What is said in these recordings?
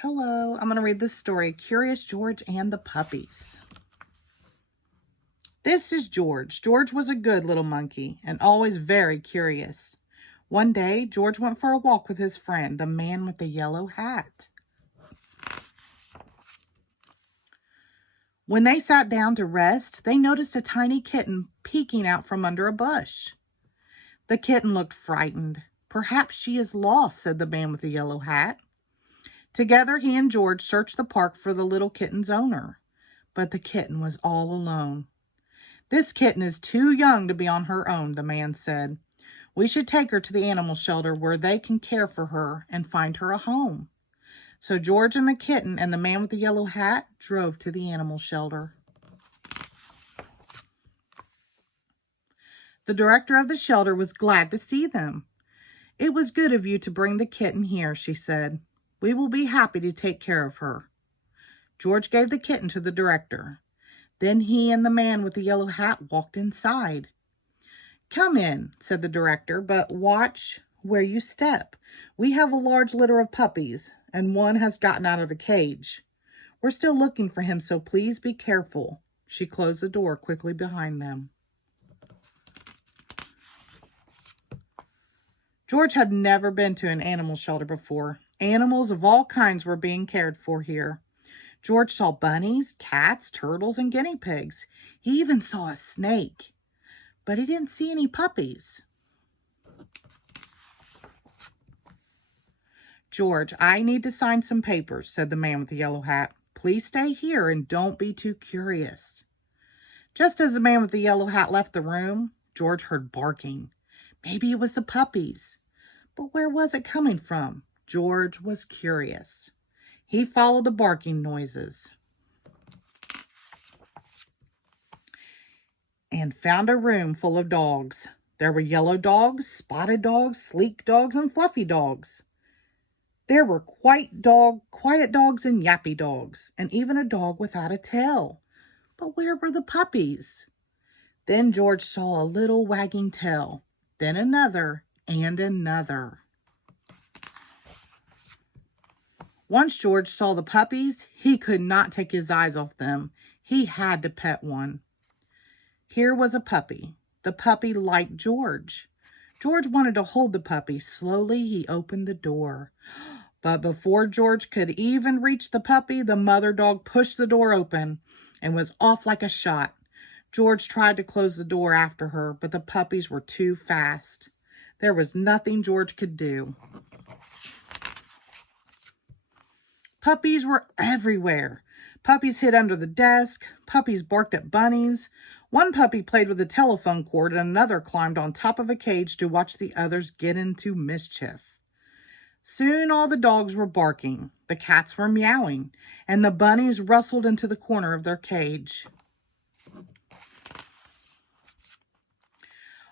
Hello, I'm going to read this story, Curious George and the Puppies. This is George. George was a good little monkey and always very curious. One day, George went for a walk with his friend, the man with the yellow hat. When they sat down to rest, they noticed a tiny kitten peeking out from under a bush. The kitten looked frightened. "Perhaps she is lost," said the man with the yellow hat. Together, he and George searched the park for the little kitten's owner, but the kitten was all alone. "This kitten is too young to be on her own," the man said. "We should take her to the animal shelter where they can care for her and find her a home." So George and the kitten and the man with the yellow hat drove to the animal shelter. The director of the shelter was glad to see them. "It was good of you to bring the kitten here," she said. "We will be happy to take care of her." George gave the kitten to the director. Then he and the man with the yellow hat walked inside. "Come in," said the director, "but watch where you step. We have a large litter of puppies, and one has gotten out of the cage. We're still looking for him, so please be careful." She closed the door quickly behind them. George had never been to an animal shelter before. Animals of all kinds were being cared for here. George saw bunnies, cats, turtles, and guinea pigs. He even saw a snake, but he didn't see any puppies. "George, I need to sign some papers," said the man with the yellow hat. "Please stay here and don't be too curious." Just as the man with the yellow hat left the room, George heard barking. Maybe it was the puppies. But where was it coming from? George was curious. He followed the barking noises and found a room full of dogs. There were yellow dogs, spotted dogs, sleek dogs, and fluffy dogs. There were quiet dogs and yappy dogs, and even a dog without a tail. But where were the puppies? Then George saw a little wagging tail, then another and another. Once George saw the puppies, he could not take his eyes off them. He had to pet one. Here was a puppy. The puppy liked George. George wanted to hold the puppy. Slowly, he opened the door. But before George could even reach the puppy, the mother dog pushed the door open and was off like a shot. George tried to close the door after her, but the puppies were too fast. There was nothing George could do. Puppies were everywhere. Puppies hid under the desk. Puppies barked at bunnies. One puppy played with a telephone cord, and another climbed on top of a cage to watch the others get into mischief. Soon all the dogs were barking, the cats were meowing, and the bunnies rustled into the corner of their cage.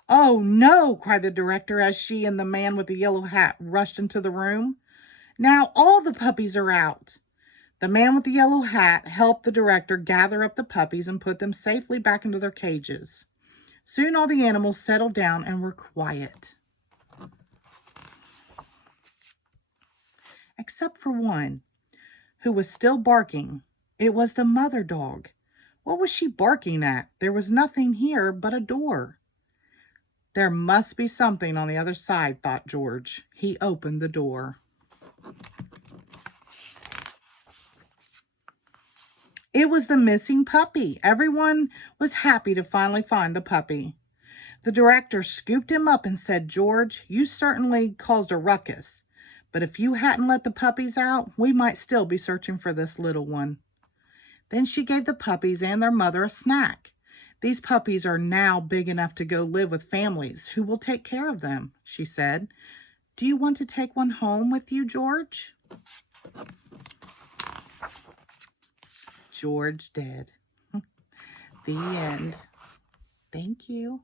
"Oh no!" cried the director as she and the man with the yellow hat rushed into the room. "Now all the puppies are out." The man with the yellow hat helped the director gather up the puppies and put them safely back into their cages. Soon all the animals settled down and were quiet. Except for one, who was still barking. It was the mother dog. What was she barking at? There was nothing here but a door. There must be something on the other side, thought George. He opened the door. It was the missing puppy. Everyone was happy to finally find the puppy. The director scooped him up and said, "George, you certainly caused a ruckus, but if you hadn't let the puppies out, we might still be searching for this little one." Then she gave the puppies and their mother a snack. "These puppies are now big enough to go live with families who will take care of them," she said. "Do you want to take one home with you, George?" George did. The end. Thank you.